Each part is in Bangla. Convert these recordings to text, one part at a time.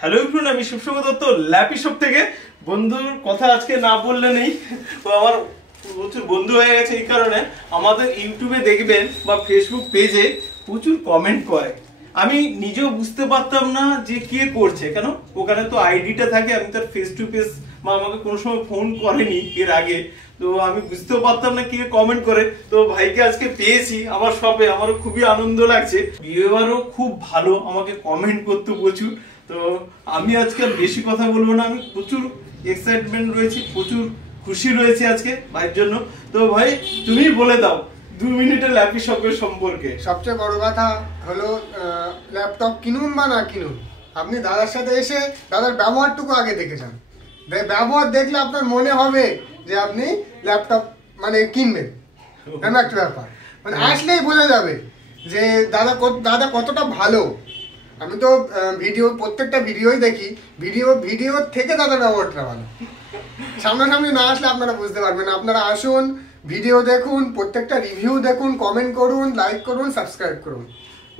হ্যালো এভরিওয়ান, আমি শিবসঙ্গ দত্ত ল্যাপি শপ থেকে। বন্ধুর কথা আজকে না বললে নেই, ও আমার প্রচুর বন্ধু হয়ে গেছে। এই কারণে আমাদের ইউটিউবে দেখবেন বা ফেসবুক পেজে প্রচুর কমেন্ট করে। আমি নিজেও বুঝতে পারতাম না যে কে করছে, কেন ওখানে তো আইডিটা থাকে, আমি তার ফেস টু ফেস বা আমাকে কোনো সময় ফোন করেনি এর আগে, তো আমি বুঝতেও পারতাম না কে কমেন্ট করে। তো ভাইকে আজকে পেয়েছি আমার শপে, আমারও খুবই আনন্দ লাগছে। বিহেভিয়ারও খুব ভালো, আমাকে কমেন্ট করতে প্রচুর। তো আমি আজকে বেশি কথা বলবো না, আমি প্রচুর এক্সাইটমেন্ট রয়েছি, প্রচুর খুশি রয়েছে আজকে ভাইয়ের জন্য। তো ভাই তুমি বলে দাও 2 মিনিটে ল্যাপি শপের সম্পর্কে। সবচেয়ে বড় কথা হলো ল্যাপটপ কিনুন বা না কিনুন, আপনি দাদার সাথে এসে দাদার ব্যবহারটুকু আগে দেখে যান। ব্যবহার দেখলে আপনার মনে হবে যে আপনি ল্যাপটপ মানে কিনবেন, এমন একটা ব্যাপার। মানে আসলেই বোঝা যাবে যে দাদা কতটা ভালো। আমি তো প্রত্যেকটা ভিডিওই দেখি, ভিডিও থেকে দাদার ব্যবহারটা ভালো। সামনাসামনি না আসলে আপনারা বুঝতে পারবেন। আপনারা আসুন, ভিডিও দেখুন, প্রত্যেকটা রিভিউ দেখুন, কমেন্ট করুন, লাইক করুন, সাবস্ক্রাইব করুন।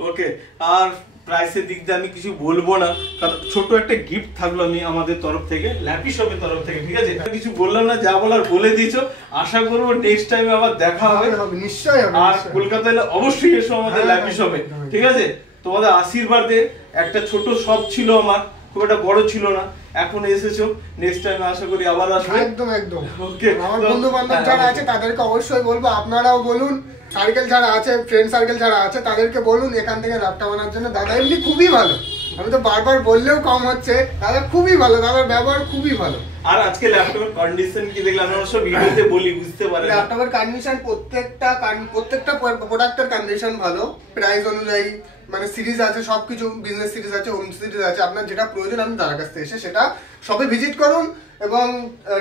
ওকে, আর প্রাইসের দিক দিয়ে আমি কিছু বলবো না, কারণ ছোট একটা গিফট থাকলো আমি আমাদের তরফ থেকে, ল্যাপি শপের তরফ থেকে, ঠিক আছে? কিছু বললাম না, যা বলার বলে দিয়েছো। আশা করবো নেক্সট টাইমে আবার দেখা হবে। নিশ্চয়ই হবে। আর কলকাতায় এলে অবশ্যই এসো আমাদের ল্যাপি শপে, ঠিক আছে? তোমাদের আশীর্বাদে একটা ছোট শপ ছিল আমার, খুব একটা বড় ছিল না, এখন এসেছো। নেক্সট টাইম আশা করি আবার আসবে। একদম একদম। ওকে, আমার বন্ধু বান্ধব যারা আছে তাদেরকে অবশ্যই বলবো, আপনারাও বলুন, সার্কেল যারা আছে, ফ্রেন্ড সার্কেল যারা আছে তাদেরকে বলুন এখান থেকে ল্যাপটপ আনার জন্য। দাদা এমনি খুবই ভালো, আমি তো বারবার বললেও কম হচ্ছে, দাদা খুবই ভালো, দাদার ব্যবহার খুবই ভালো। আর আজকে ল্যাপটপের কন্ডিশন কি দেখলাম, আমরা সব ভিডিওতে বলি, বুঝতে পারেন ল্যাপটপের কন্ডিশন প্রত্যেকটা প্রোডাক্টের কন্ডিশন ভালো, প্রাইস অনুযায়ী। মানে সিরিজ আছে, সবকিছু বিজনেস সিরিজ আছে, হোম সিরিজ আছে, আপনার যেটা প্রয়োজন আপনি দাদার কাছ থেকে এসে সেটা সবে ভিজিট করুন এবং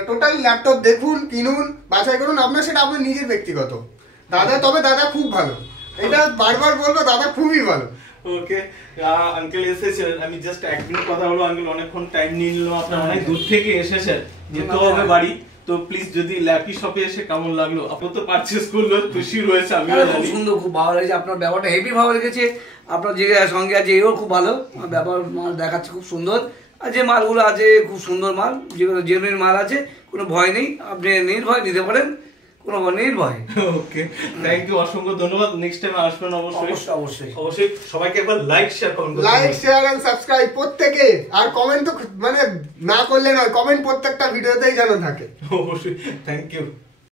টোটাল ল্যাপটপ দেখুন, কিনুন, বাছাই করুন। আপনার সেটা আপনার নিজের ব্যক্তিগত। তবে দাদা খুব ভালো, এটা বারবার বলবো, দাদা খুবই ভালো। ওকে, আঙ্কেল এসেছেন, আমি জাস্ট 1 মিনিট কথা বলবো। আঙ্কেল অনেকক্ষণ টাইম নিয়ে নিলাম, আপনার অনেক দূর থেকে এসেছেন, যেতে হবে বাড়ি। তো প্লিজ যদি ল্যাপি শপে এসে কেমন লাগলো, আপনি তো পারচেজ করলো, খুশি রয়েছে, আমি খুব সুন্দর, খুব ভালো লেগেছে। আপনার ব্যবহারটা হেভি ভালো লেগেছে। আপনার যে সঙ্গে আছে এও খুব ভালো ব্যবহার, মাল দেখাচ্ছে খুব সুন্দর। আর যে মালগুলো আছে খুব সুন্দর মাল, যেগুলো জেনুইন মাল আছে, কোনো ভয় নেই, আপনি নির্ভয় নিতে পারেন, কোনো নির্ভয়। ওকে, থ্যাংক ইউ, অসংখ্য ধন্যবাদ। নেক্সট টাইম আসবেন অবশ্যই অবশ্যই অবশ্যই। সবাইকে একবার লাইক শেয়ার করুন, লাইক শেয়ার এন্ড সাবস্ক্রাইব প্রত্যেকে। আর কমেন্ট তো মানে না করলে নয়, কমেন্ট প্রত্যেকটা ভিডিওতেই যেন থাকে। অবশ্যই। Thank you.